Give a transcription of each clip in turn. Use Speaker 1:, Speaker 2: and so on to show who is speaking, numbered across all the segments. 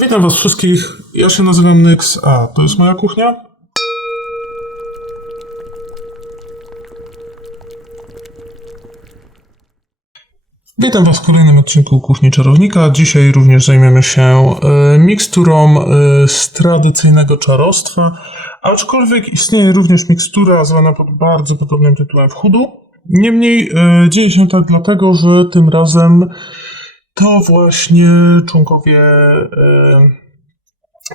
Speaker 1: Witam Was wszystkich. Ja się nazywam Nyx, a to jest moja kuchnia. Witam Was w kolejnym odcinku Kuchni Czarownika. Dzisiaj również zajmiemy się e, miksturą e, z tradycyjnego czarostwa, aczkolwiek istnieje również mikstura zwana pod bardzo podobnym tytułem wchudu. Niemniej e, dzieje się tak dlatego, że tym razem to właśnie członkowie, e,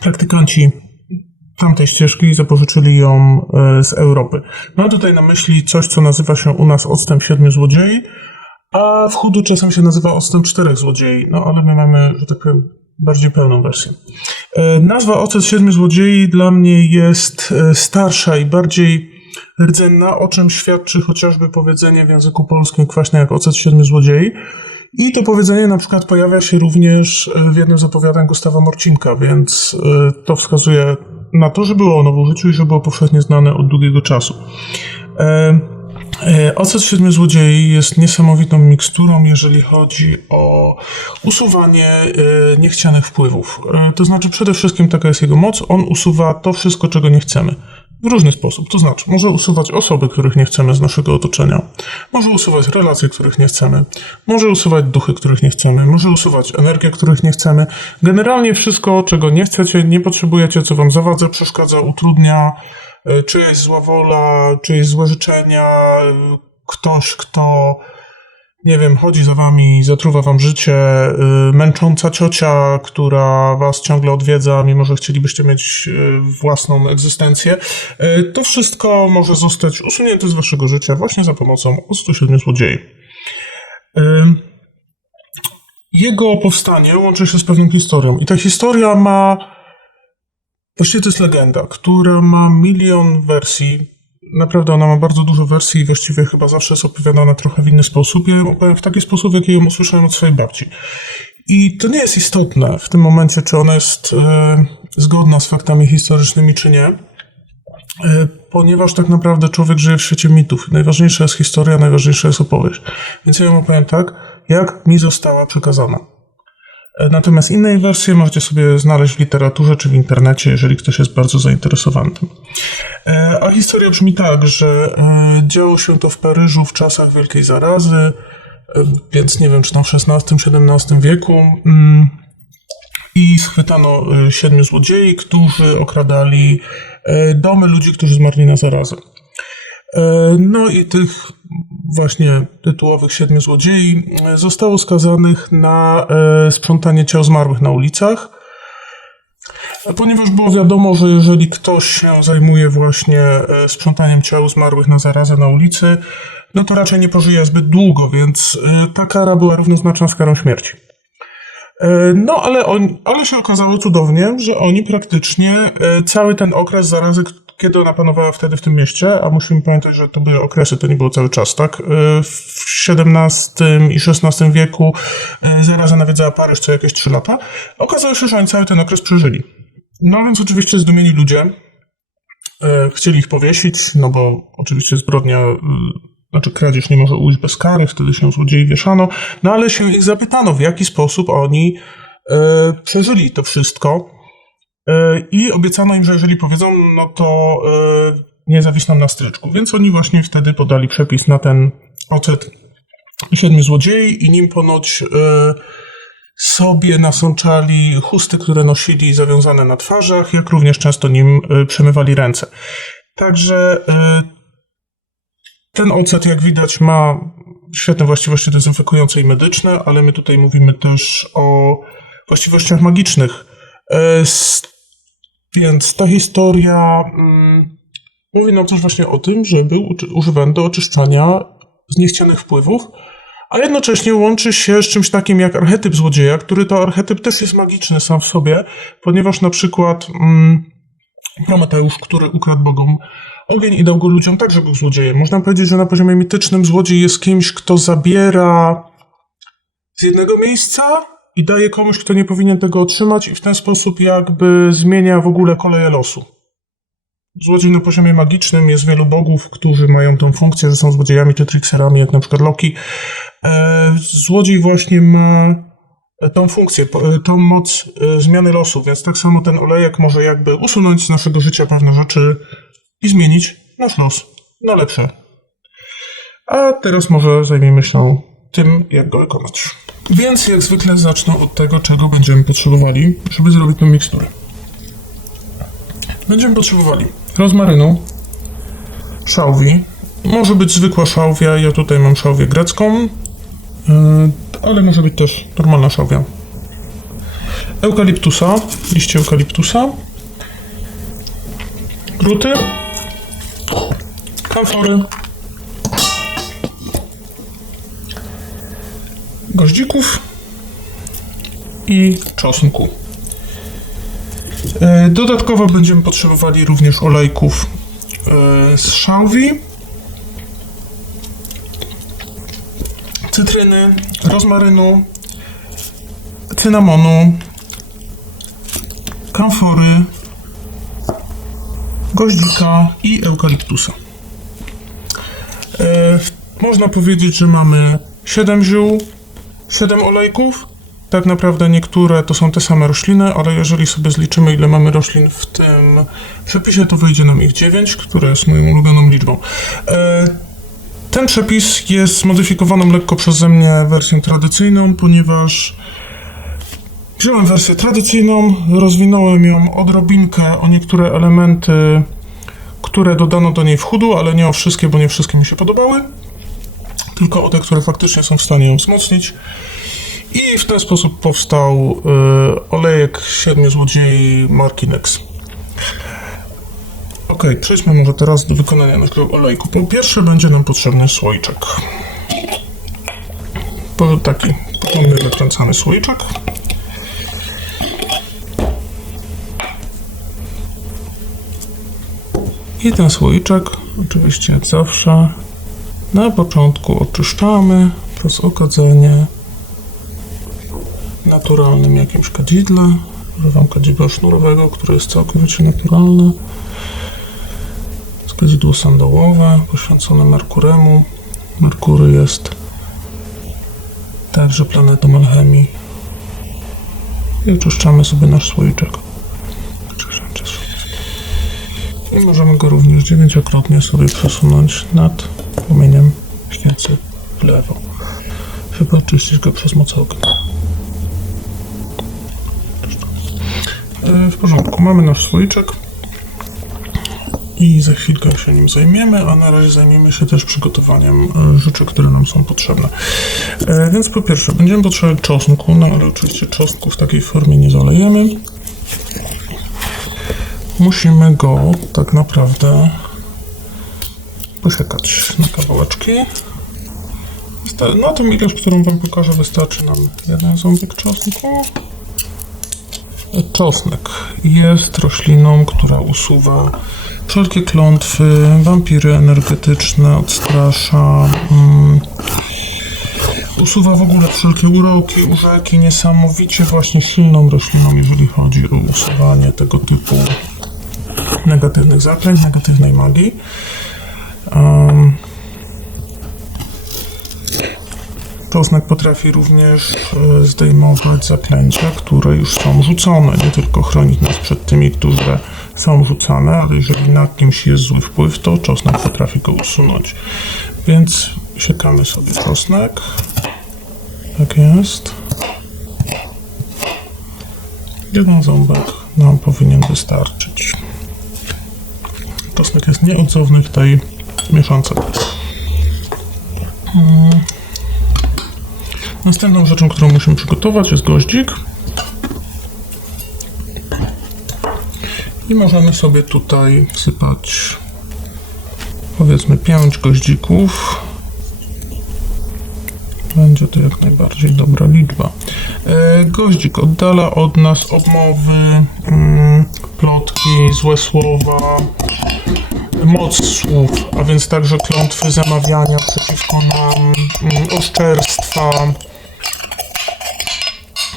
Speaker 1: praktykanci tamtej ścieżki zapożyczyli ją e, z Europy. Mam tutaj na myśli coś, co nazywa się u nas odstęp siedmiu złodziei, a w chudu czasem się nazywa odstęp czterech złodziei, no ale my mamy, że tak powiem, bardziej pełną wersję. E, Nazwa Ocet Siedmiu Złodziei dla mnie jest starsza i bardziej rdzenna, o czym świadczy chociażby powiedzenie w języku polskim kwaśne jak Ocet Siedmiu Złodziei. I to powiedzenie na przykład pojawia się również e, w jednym z opowiadań Gustawa Morcinka, więc e, to wskazuje na to, że było ono w użyciu i że było powszechnie znane od długiego czasu. E, Ocet Siedmiu Złodziei jest niesamowitą miksturą, jeżeli chodzi o usuwanie niechcianych wpływów. To znaczy, przede wszystkim taka jest jego moc, on usuwa to wszystko, czego nie chcemy. W różny sposób. To znaczy, może usuwać osoby, których nie chcemy z naszego otoczenia, może usuwać relacje, których nie chcemy, może usuwać duchy, których nie chcemy, może usuwać energię, których nie chcemy. Generalnie wszystko, czego nie chcecie, nie potrzebujecie, co wam zawadza, przeszkadza, utrudnia, e, czyjaś zła wola, czyjeś złe życzenia, e, ktoś, kto, nie wiem, chodzi za wami, zatruwa wam życie, e, męcząca ciocia, która was ciągle odwiedza, mimo że chcielibyście mieć e, własną egzystencję. E, To wszystko może zostać usunięte z waszego życia właśnie za pomocą 107 złodziei. E, Jego powstanie łączy się z pewną historią i ta historia ma Właściwie to jest legenda, która ma milion wersji. Naprawdę ona ma bardzo dużo wersji i właściwie chyba zawsze jest opowiadana trochę w inny sposób. Ja opowiem w taki sposób, jaki ją usłyszałem od swojej babci. I to nie jest istotne w tym momencie, czy ona jest e, zgodna z faktami historycznymi, czy nie. E, ponieważ tak naprawdę człowiek żyje w świecie mitów. Najważniejsza jest historia, najważniejsza jest opowieść. Więc ja ją opowiem tak, jak mi została przekazana. Natomiast innej wersje możecie sobie znaleźć w literaturze czy w internecie, jeżeli ktoś jest bardzo zainteresowany tym. E, A historia brzmi tak, że e, działo się to w Paryżu w czasach Wielkiej Zarazy, e, więc nie wiem, czy tam w XVI-XVII wieku. mm, I schwytano siedmiu złodziei, którzy okradali domy ludzi, którzy zmarli na zarazę. E, No i tych właśnie tytułowych siedmiu złodziei e, zostało skazanych na e, sprzątanie ciał zmarłych na ulicach. Ponieważ było wiadomo, że jeżeli ktoś się zajmuje właśnie sprzątaniem ciał zmarłych na zarazę na ulicy, no to raczej nie pożyje zbyt długo, więc ta kara była równoznaczna z karą śmierci. No, ale, on, ale się okazało cudownie, że oni praktycznie cały ten okres zarazy, kiedy ona panowała wtedy w tym mieście, a musimy pamiętać, że to były okresy, to nie było cały czas, tak? E, W XVII i XVI wieku e, zaraza nawiedzała Paryż co jakieś 3 lata. Okazało się, że oni cały ten okres przeżyli. No więc oczywiście zdumieni ludzie e, chcieli ich powiesić, no bo oczywiście zbrodnia, y, znaczy kradzież nie może ujść bez kary, wtedy się złodziei wieszano, no ale się ich zapytano, w jaki sposób oni przeżyli to wszystko i obiecano im, że jeżeli powiedzą, no to e, nie zawisną na stryczku, więc oni właśnie wtedy podali przepis na ten ocet siedmiu złodziei i nim ponoć e, sobie nasączali chusty, które nosili zawiązane na twarzach, jak również często nim e, przemywali ręce. Także e, ten ocet, jak widać, ma świetne właściwości dezynfekujące i medyczne, ale my tutaj mówimy też o właściwościach magicznych. E, Więc ta historia mm, mówi nam też właśnie o tym, że był używany do oczyszczania z niechcianych wpływów, a jednocześnie łączy się z czymś takim jak archetyp złodzieja, który to archetyp też jest magiczny sam w sobie, ponieważ na przykład mm, Prometeusz, który ukradł bogom ogień i dał go ludziom, także był złodziejem. Można powiedzieć, że na poziomie mitycznym złodziej jest kimś, kto zabiera z jednego miejsca i daje komuś, kto nie powinien tego otrzymać i w ten sposób jakby zmienia w ogóle koleje losu. Złodziej na poziomie magicznym jest wielu bogów, którzy mają tą funkcję, że są złodziejami czy trickserami, jak na przykład Loki. E, złodziej właśnie ma e, tą funkcję, e, tą moc zmiany losu, więc tak samo ten olejek może jakby usunąć z naszego życia pewne rzeczy i zmienić nasz los na lepsze. A teraz może zajmiemy się tym, jak go wykonać. Więc jak zwykle zacznę od tego, czego będziemy potrzebowali, żeby zrobić tą miksturę. Będziemy potrzebowali rozmarynu, szałwi. Może być zwykła szałwia, ja tutaj mam szałwię grecką, yy, ale może być też normalna szałwia. Eukaliptusa, liście eukaliptusa, druty, kamfory, goździków i czosnku. E, Dodatkowo będziemy potrzebowali również olejków e, z szałwi, cytryny, rozmarynu, cynamonu, kamfory, goździka i eukaliptusa. E, Można powiedzieć, że mamy 7 ziół, 7 olejków. Tak naprawdę niektóre to są te same rośliny, ale jeżeli sobie zliczymy, ile mamy roślin w tym przepisie, to wyjdzie nam ich 9, które jest moją ulubioną liczbą. E, Ten przepis jest zmodyfikowaną lekko przeze mnie wersją tradycyjną, ponieważ wziąłem wersję tradycyjną, rozwinąłem ją odrobinkę o niektóre elementy, które dodano do niej w chudu, ale nie o wszystkie, bo nie wszystkie mi się podobały tylko o te, które faktycznie są w stanie ją wzmocnić. I w ten sposób powstał y, olejek siedmiu złodziei marki Nex. Ok, przejdźmy może teraz do wykonania naszego olejku. Po pierwsze będzie nam potrzebny słoiczek. Po taki porządny wykręcany słoiczek. I ten słoiczek, oczywiście zawsze, na początku oczyszczamy przez okadzenie naturalnym jakimś kadzidle. Używam kadzidła sznurowego, które jest całkowicie naturalne. Jest kadzidło sandałowe, poświęcone Merkuremu. Merkury jest także planetą alchemii. I oczyszczamy sobie nasz słoiczek. I możemy go również dziewięciokrotnie sobie przesunąć nad płomieniem świecy w lewo, oczyścić go przez moc ognia. E, W porządku, mamy nasz słoiczek i za chwilkę się nim zajmiemy, a na razie zajmiemy się też przygotowaniem e, rzeczy, które nam są potrzebne. E, Więc po pierwsze, będziemy potrzebować czosnku, no ale oczywiście czosnku w takiej formie nie zalejemy. Musimy go tak naprawdę posiekać na kawałeczki. Na tą ilość, którą Wam pokażę, wystarczy nam jeden ząbek czosnku. Czosnek jest rośliną, która usuwa wszelkie klątwy, wampiry energetyczne, odstrasza, mm, usuwa w ogóle wszelkie uroki, urzeki, niesamowicie właśnie silną rośliną, jeżeli chodzi o usuwanie tego typu negatywnych zaklęć, negatywnej magii. Um, potrafi również e, zdejmować zaklęcia, które już są rzucone, nie tylko chronić nas przed tymi, które są rzucane, ale jeżeli na kimś jest zły wpływ, to czosnek potrafi go usunąć. Więc siekamy sobie czosnek. Tak jest. Jeden ząbek nam powinien wystarczyć. Czosnek jest nieodzowny w tej mieszance. Mm. Następną rzeczą, którą musimy przygotować jest goździk. I możemy sobie tutaj wsypać powiedzmy 5 goździków. Będzie to jak najbardziej dobra liczba. E, goździk oddala od nas obmowy, mm, plotki, złe słowa, moc słów, a więc także klątwy zamawiania przeciwko nam, mm, oszczerstwa.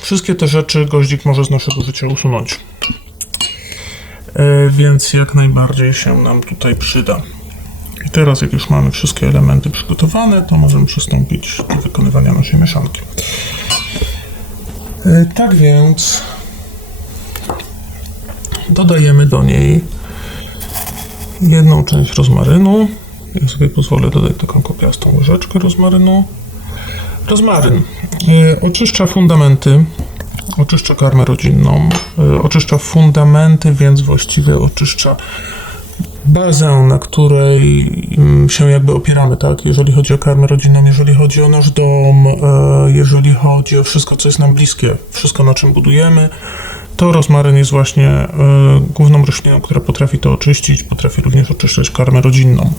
Speaker 1: Wszystkie te rzeczy goździk może z naszego życia usunąć. E, więc jak najbardziej się nam tutaj przyda. I teraz, jak już mamy wszystkie elementy przygotowane, to możemy przystąpić do wykonywania naszej mieszanki. E, Tak więc dodajemy do niej jedną część rozmarynu. Ja sobie pozwolę dodać taką kopiastą łyżeczkę rozmarynu. Rozmaryn e, oczyszcza fundamenty, oczyszcza karmę rodzinną, e, oczyszcza fundamenty, więc właściwie oczyszcza bazę, na której mm, się jakby opieramy, tak? Jeżeli chodzi o karmę rodzinną, jeżeli chodzi o nasz dom, e, jeżeli chodzi o wszystko, co jest nam bliskie, wszystko, na czym budujemy, to rozmaryn jest właśnie e, główną rośliną, która potrafi to oczyścić, potrafi również oczyszczać karmę rodzinną.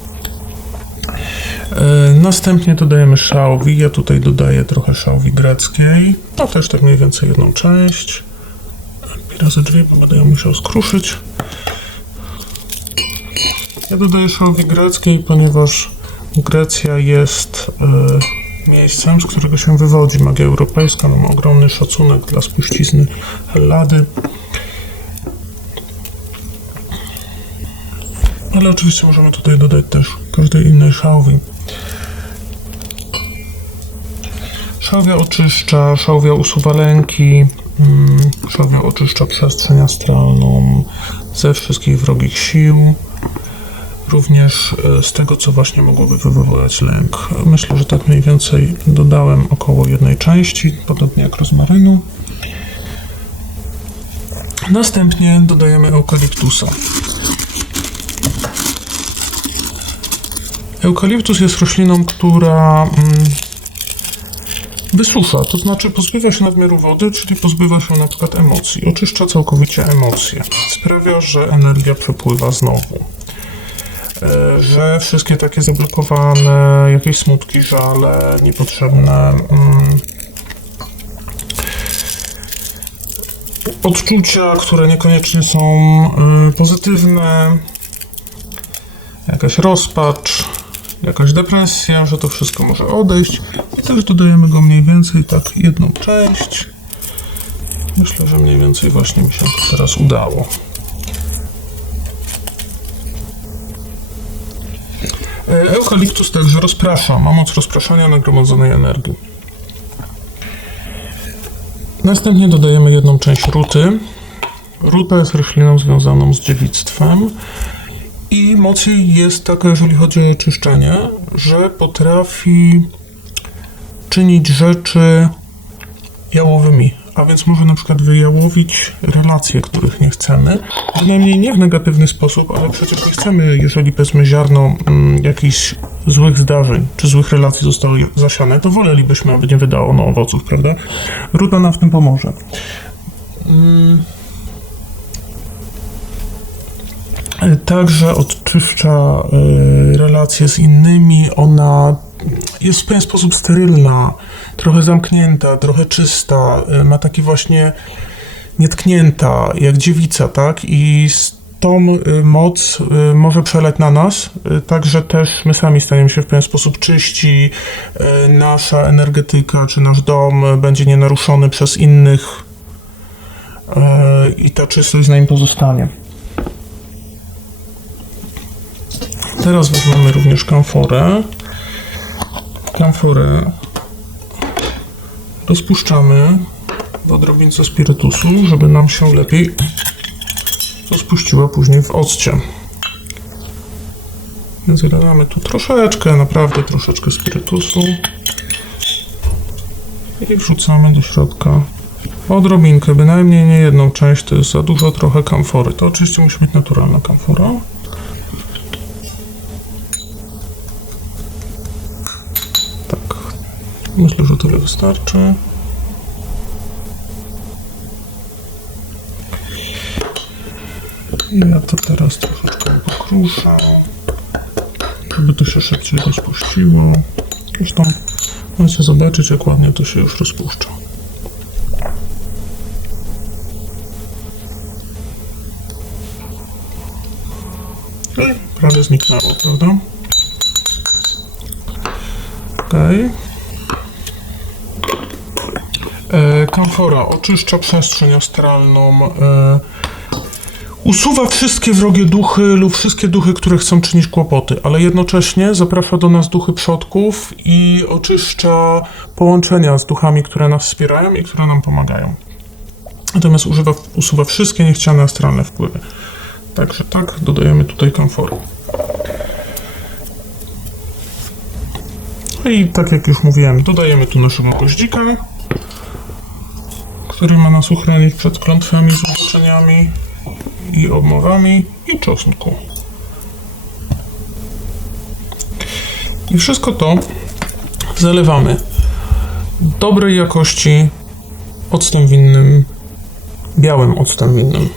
Speaker 1: E, Następnie dodajemy szałwi. Ja tutaj dodaję trochę szałwi greckiej. No też tak mniej więcej jedną część. Razy dwie, bo będę ją musiał skruszyć. Ja dodaję szałwi greckiej, ponieważ Grecja jest e, miejscem, z którego się wywodzi magia europejska. Mam ogromny szacunek dla spuścizny Hellady. Ale oczywiście możemy tutaj dodać też każdej innej szałwi. Szałwia oczyszcza, szałwia usuwa lęki, mm, szałwia oczyszcza przestrzeń astralną ze wszystkich wrogich sił, również e, z tego, co właśnie mogłoby wywoływać lęk. Myślę, że tak mniej więcej dodałem około jednej części, podobnie jak rozmarynu. Następnie dodajemy eukaliptusa. Eukaliptus jest rośliną, która mm, wysusza, to znaczy pozbywa się nadmiaru wody, czyli pozbywa się na przykład emocji, oczyszcza całkowicie emocje, sprawia, że energia przepływa znowu, że wszystkie takie zablokowane, jakieś smutki, żale, niepotrzebne mm, odczucia, które niekoniecznie są y, pozytywne, jakaś rozpacz, jakaś depresja, że to wszystko może odejść. I też dodajemy go mniej więcej tak jedną część. Myślę, że mniej więcej właśnie mi się to teraz udało. Eukaliptus także rozprasza, ma moc rozpraszania nagromadzonej energii. Następnie dodajemy jedną część ruty. Ruta jest rośliną związaną z dziewictwem i moc jej jest taka, jeżeli chodzi o oczyszczenie, że potrafi czynić rzeczy jałowymi, a więc może na przykład wyjałowić relacje, których nie chcemy, przynajmniej nie w negatywny sposób, ale przecież nie chcemy, jeżeli powiedzmy ziarno mm, jakichś złych zdarzeń czy złych relacji zostało zasiane, to wolelibyśmy, aby nie wydało ono owoców, prawda? Ruda nam w tym pomoże. Także odczywcza y, relacje z innymi. Ona jest w pewien sposób sterylna, trochę zamknięta, trochę czysta. y, Ma taki właśnie nietknięta, jak dziewica, tak? I tą y, moc y, może przeleć na nas, y, także też my sami staniemy się w pewien sposób czyści. Nasza energetyka czy nasz dom będzie nienaruszony przez innych i ta czystość z nami pozostanie. Teraz weźmiemy również kamforę. Kamforę rozpuszczamy w odrobince spirytusu, żeby nam się lepiej rozpuściła później w occie. Więc dodamy tu troszeczkę, naprawdę troszeczkę spirytusu i wrzucamy do środka odrobinkę, bynajmniej nie jedną część, to jest za dużo trochę kamfory. To oczywiście musi być naturalna kamfora. Myślę, że tyle wystarczy. I ja to teraz troszeczkę pokruszę, żeby to się szybciej rozpuściło. Zresztą możecie zobaczyć, jak ładnie to się już rozpuszcza. I prawie zniknęło, prawda? Okej. E, Kamfora oczyszcza przestrzeń astralną, e, Usuwa wszystkie wrogie duchy lub wszystkie duchy, które chcą czynić kłopoty, ale jednocześnie zaprasza do nas duchy przodków i oczyszcza połączenia z duchami, które nas wspierają i które nam pomagają. Natomiast używa, usuwa wszystkie niechciane astralne wpływy. Także tak, dodajemy tutaj kamforu. No I tak jak już mówiłem, dodajemy tu naszego goździka, który ma nas uchronić przed klątwami, złoczeniami i obmowami i czosnku. I wszystko to zalewamy dobrej jakości octem winnym, białym octem winnym.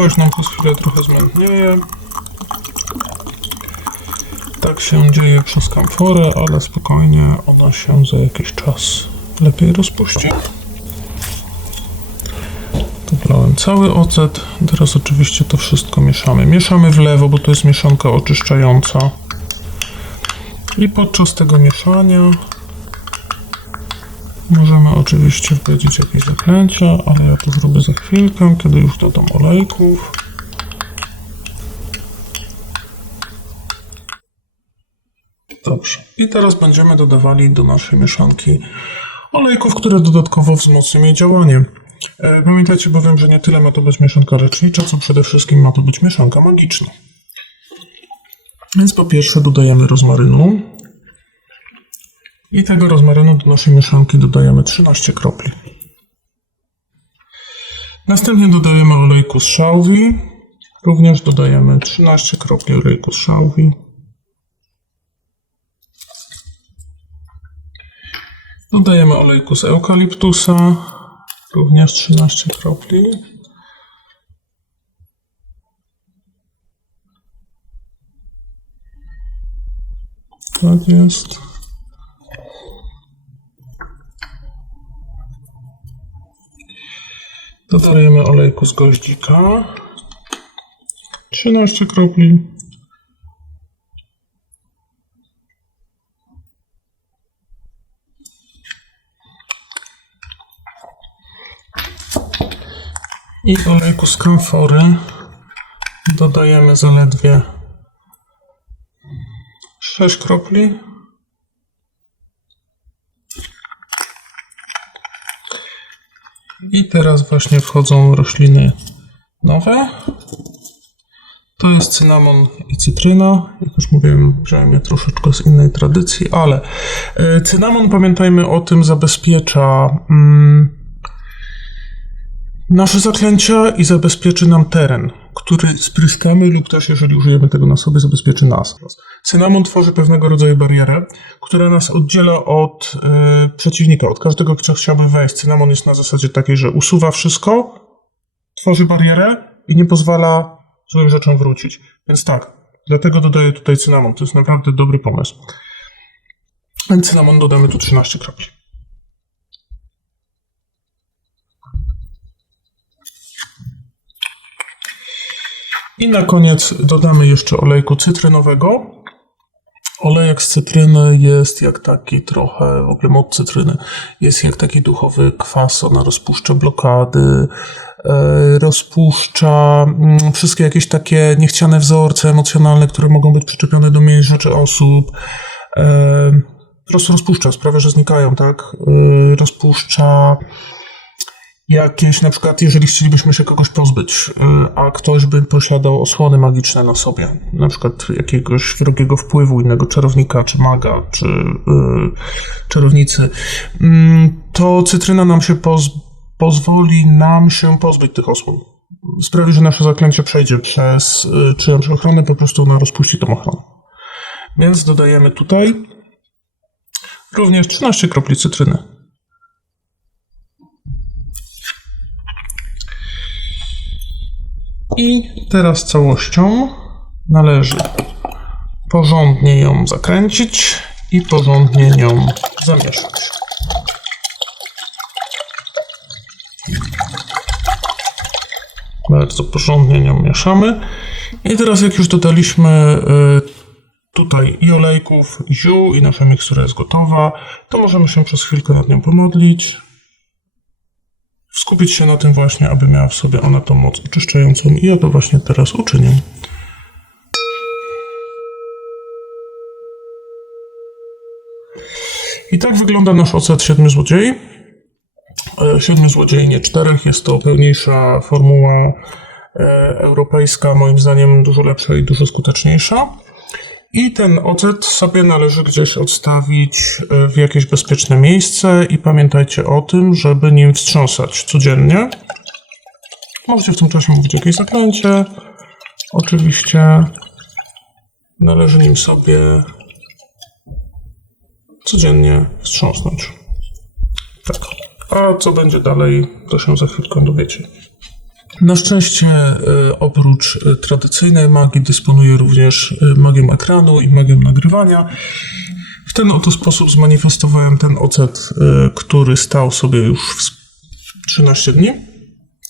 Speaker 1: Całość nam chwilę trochę zmętnieje. Tak się dzieje przez kamforę, ale spokojnie ona się za jakiś czas lepiej rozpuści. Dobrałem cały ocet. Teraz oczywiście to wszystko mieszamy. Mieszamy w lewo, bo to jest mieszanka oczyszczająca. I podczas tego mieszania możemy oczywiście wprowadzić jakieś zaklęcia, ale ja to zrobię za chwilkę, kiedy już dodam olejków. Dobrze. I teraz będziemy dodawali do naszej mieszanki olejków, które dodatkowo wzmocnią jej działanie. E, Pamiętajcie bowiem, że nie tyle ma to być mieszanka lecznicza, co przede wszystkim ma to być mieszanka magiczna. Więc po pierwsze dodajemy rozmarynu. I tego rozmarynu do naszej mieszanki dodajemy 13 kropli. Następnie dodajemy olejku z szałwi. Również dodajemy 13 kropli olejku z szałwi. Dodajemy olejku z eukaliptusa, również 13 kropli. Tak jest. Dodajemy olejku z goździka. 13 kropli. I olejku z kamfory dodajemy zaledwie 6 kropli. I teraz właśnie wchodzą rośliny nowe. To jest cynamon i cytryna. Jak już mówiłem, wziąłem je troszeczkę z innej tradycji, ale e, cynamon, pamiętajmy o tym, zabezpiecza mm, nasze zaklęcia i zabezpieczy nam teren, który spryskamy lub też, jeżeli użyjemy tego na sobie, zabezpieczy nas. Cynamon tworzy pewnego rodzaju barierę, która nas oddziela od e, przeciwnika, od każdego, kto chciałby wejść. Cynamon jest na zasadzie takiej, że usuwa wszystko, tworzy barierę i nie pozwala złym rzeczom wrócić. Więc tak, dlatego dodaję tutaj cynamon. To jest naprawdę dobry pomysł. Cynamon dodamy tu 13 kropli. I na koniec dodamy jeszcze olejku cytrynowego. Olejek z cytryny jest jak taki trochę, w ogóle mod cytryny, jest jak taki duchowy kwas, ona rozpuszcza blokady, e, rozpuszcza mm, wszystkie jakieś takie niechciane wzorce emocjonalne, które mogą być przyczepione do miejsc rzeczy osób. E, po prostu rozpuszcza, sprawia, że znikają, tak? E, rozpuszcza jakieś, na przykład, jeżeli chcielibyśmy się kogoś pozbyć, y, a ktoś by posiadał osłony magiczne na sobie, na przykład jakiegoś wrogiego wpływu innego czarownika, czy maga, czy yy, czarownicy, mm, to cytryna nam się poz, pozwoli nam się pozbyć tych osłon. Sprawi, że nasze zaklęcie przejdzie przez yy, czyjąś ochronę, po prostu ona rozpuści tą ochronę. Więc dodajemy tutaj również 13 kropli cytryny. I teraz całością należy porządnie ją zakręcić i porządnie nią zamieszać. Bardzo porządnie nią mieszamy I teraz jak już dodaliśmy y, tutaj i olejków, i ziół, i nasza mikstura jest gotowa, to możemy się przez chwilkę nad nią pomodlić. Skupić się na tym właśnie, aby miała w sobie ona tą moc oczyszczającą i ja to właśnie teraz uczynię. I tak wygląda nasz ocet siedmiu złodziei. E, Siedmiu złodziei, nie czterech. Jest to pełniejsza formuła e, europejska, moim zdaniem dużo lepsza i dużo skuteczniejsza. I ten ocet sobie należy gdzieś odstawić e, w jakieś bezpieczne miejsce i pamiętajcie o tym, żeby nim wstrząsać codziennie. Możecie w tym czasie mówić jakieś zaklęcie. Oczywiście należy nim sobie codziennie wstrząsnąć. Tak. A co będzie dalej, to się za chwilkę dowiecie. Na szczęście, e, oprócz e, tradycyjnej magii, dysponuję również e, magią ekranu i magią nagrywania. W ten oto sposób zmanifestowałem ten ocet, który stał sobie już w s- 13 dni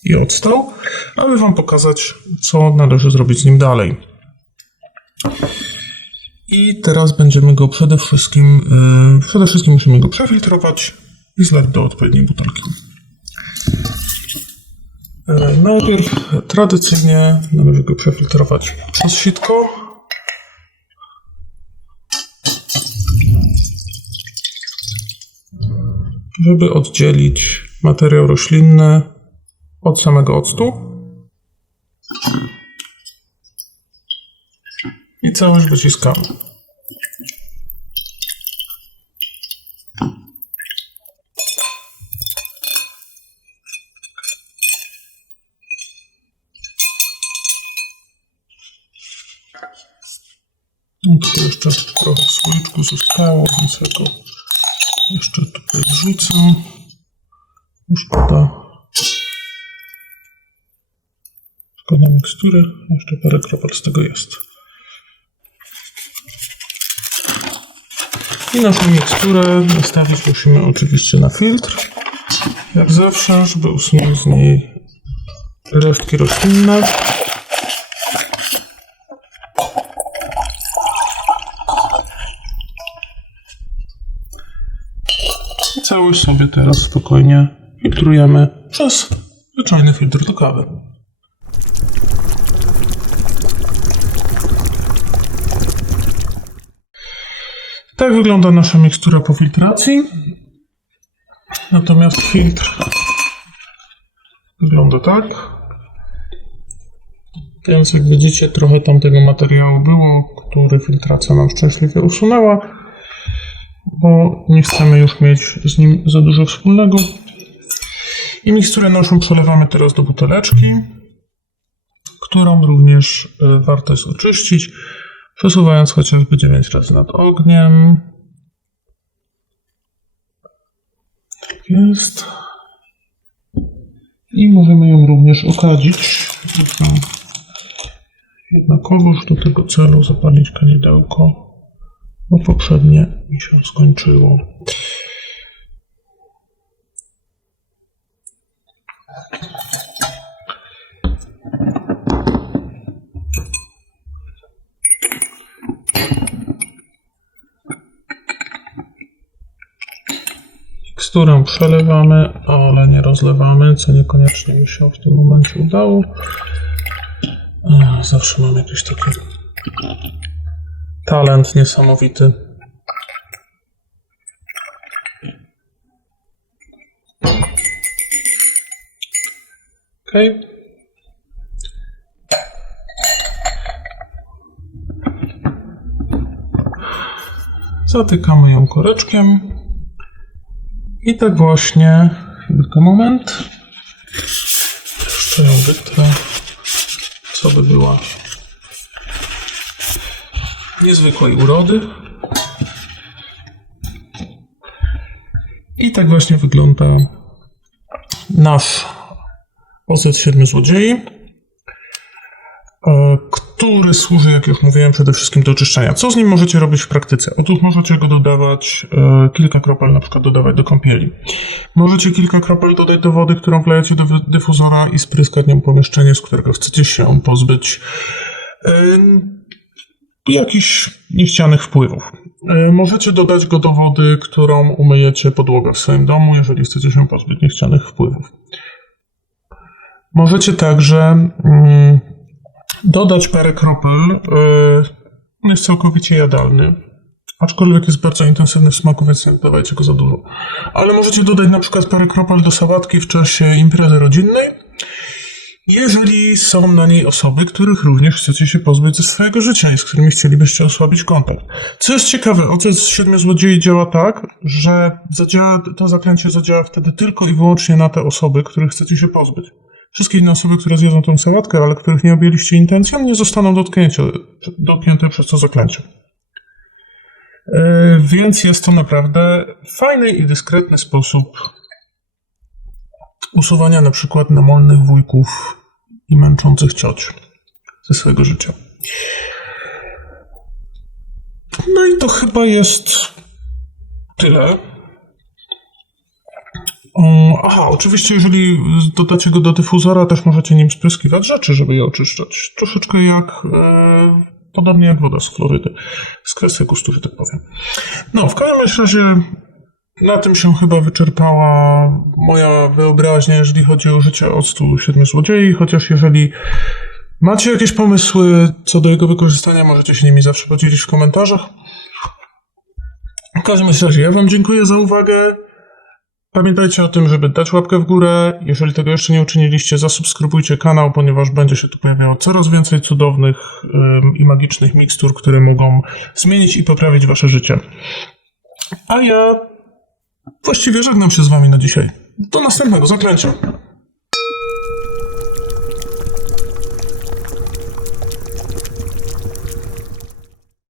Speaker 1: i odstał, aby Wam pokazać, co należy zrobić z nim dalej. I teraz będziemy go przede wszystkim, przede wszystkim musimy go przefiltrować i zlać do odpowiedniej butelki. E, Najpierw tradycyjnie należy go przefiltrować przez sitko. Żeby oddzielić materiał roślinny od samego octu. I całość wyciskamy. Tu jeszcze trochę słoiczku zostało, więc ja go jeszcze tutaj wrzucę. No Szkoda. Mikstury. Jeszcze parę kropel z tego jest. I naszą miksturę nastawić musimy oczywiście na filtr. Jak zawsze, żeby usunąć z niej resztki roślinne. Całość sobie teraz spokojnie filtrujemy przez zwyczajny filtr do kawy. Tak wygląda nasza mikstura po filtracji. Natomiast filtr wygląda tak. Więc jak widzicie, trochę tam tego materiału było, który filtracja nam szczęśliwie usunęła, bo nie chcemy już mieć z nim za dużo wspólnego. I miksturę naszą przelewamy teraz do buteleczki, którą również y, warto jest oczyścić, przesuwając chociażby 9 razy nad ogniem. Tak jest. I możemy ją również okadzić. Jednakowoż do tego celu zapalić kanidełko, bo poprzednie mi się skończyło. Miksturę przelewamy, ale nie rozlewamy, co niekoniecznie mi się w tym momencie udało. Zawsze mam jakiś taki talent niesamowity. Ok. Zatykamy ją koreczkiem. I tak właśnie, chwilkę, moment. Jeszcze ją wytrę co by była niezwykłej urody. I tak właśnie wygląda nasz ocet siedmiu złodziei, e, który służy, jak już mówiłem, przede wszystkim do oczyszczania. Co z nim możecie robić w praktyce? Otóż możecie go dodawać, e, kilka kropel na przykład dodawać do kąpieli. Możecie kilka kropel dodać do wody, którą wlejecie do dyfuzora i spryskać nią pomieszczenie, z którego chcecie się pozbyć Ym, jakichś niechcianych wpływów. Y, Możecie dodać go do wody, którą umyjecie podłogę w swoim domu, jeżeli chcecie się pozbyć niechcianych wpływów. Możecie także mm, dodać parę kropel. y, On jest całkowicie jadalny, aczkolwiek jest bardzo intensywny w smaku, więc nie dodawajcie go za dużo. Ale możecie dodać na przykład parę kropel do sałatki w czasie imprezy rodzinnej, jeżeli są na niej osoby, których również chcecie się pozbyć ze swojego życia i z którymi chcielibyście osłabić kontakt. Co jest ciekawe, z siedmiu złodziei działa tak, że zadziała, to zaklęcie zadziała wtedy tylko i wyłącznie na te osoby, których chcecie się pozbyć. Wszystkie inne osoby, które zjedzą tę sałatkę, ale których nie objęliście intencją, nie zostaną dotknięte, dotknięte przez to zaklęcie. Yy, Więc jest to naprawdę fajny i dyskretny sposób usuwania na przykład namolnych wujków i męczących cioć ze swojego życia. No i to chyba jest tyle. Aha, oczywiście, jeżeli dodacie go do dyfuzora, też możecie nim spryskiwać rzeczy, żeby je oczyszczać. Troszeczkę jak, e, podobnie jak woda z Florydy, z kwestii gustu, że tak powiem. No, w każdym razie na tym się chyba wyczerpała moja wyobraźnia, jeżeli chodzi o życie octu siedmiu złodziei, chociaż jeżeli macie jakieś pomysły co do jego wykorzystania, możecie się nimi zawsze podzielić w komentarzach. W każdym razie, ja Wam dziękuję za uwagę. Pamiętajcie o tym, żeby dać łapkę w górę. Jeżeli tego jeszcze nie uczyniliście, zasubskrybujcie kanał, ponieważ będzie się tu pojawiało coraz więcej cudownych ym, i magicznych mikstur, które mogą zmienić i poprawić Wasze życie. A ja właściwie żegnam się z Wami na dzisiaj. Do następnego zaklęcia.